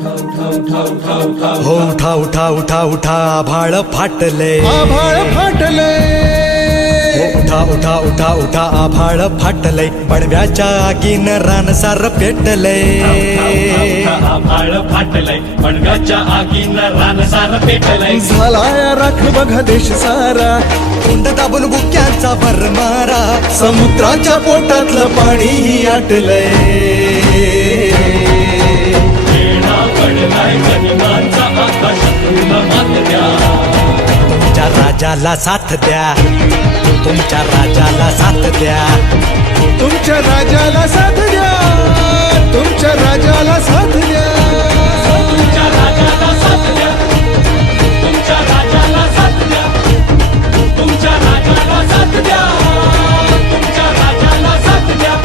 हो उठा उठा उठा उठा आभाळ फाटले, आभाळ फाटले. हो उठा उठा उठा उठा आभाळ फाटले, पडव्याच्या आगीन रानसार पेटले. आभाळ फाटलंय पडव्याच्या आगीन रानसार पेटलंय. झालाय राख बघा देश सारा, कुंड दाबून बुक्यांचा भरमारा, समुद्राच्या पोटातलं पाणी आटलंय. पडलाय गनिमांचा आकाशातून मात द्या. तुमच्या राजाला साथ द्या, तुमच्या राजाला साथ द्या. तुमच्या राजाला साथ द्या, तुमच्या राजाला साथ द्या. तुमच्या राजाला साथ द्या, तुमच्या राजाला साथ द्या. तुमच्या राजाला साथ द्या, तुमच्या राजाला साथ द्या.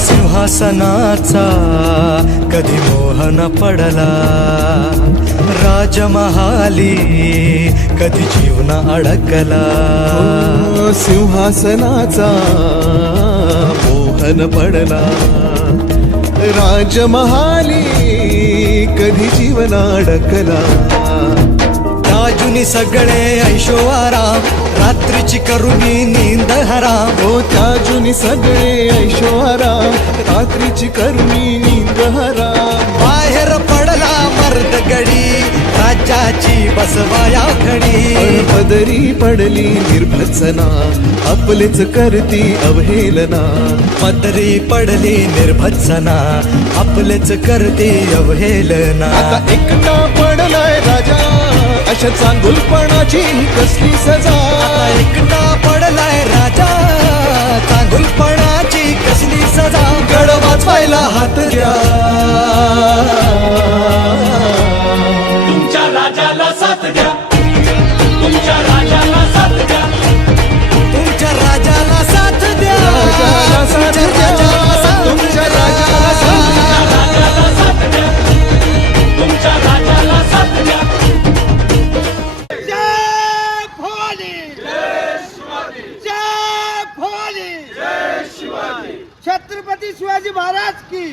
सिंहासनाचा कधी मोह न पडला, राजमहाली कधी जीवन अडकला. सिंहासनाचा मोहन पडला, राजमहाली कधी जीवन अडकला. राजुनी सगळे ऐशो आराम, रात्रीची करुणी नींद हराम. हो त्याजुनी सगळे ऐशो आराम, रात्रीची करुणी नींद हराम. बाहेर पडला मर्द गडी, राज्याची बसवाया खडी. पदरी पडली निर्भत्सना, आपलेच करती अवहेलना. पदरी पडली निर्भत्सना, आपलेच करते अवहेलना. आता एकटा पडलाय राजा, अशा चांगुलपणाची कसली सजा. आता एकटा पडलाय राजा, चांगुलपणाची कसली सजा. गड वाचवायला हात द्या, तुमच्या राजाला साथ द्या, तुमच्या राजाला साथ द्या. तुमच्या राजाला साथ द्या, राजाला साथ द्या, तुमच्या राजाला साथ द्या. राजाला साथ द्या, तुमच्या राजाला साथ द्या. छत्रपती शिवाजी महाराज की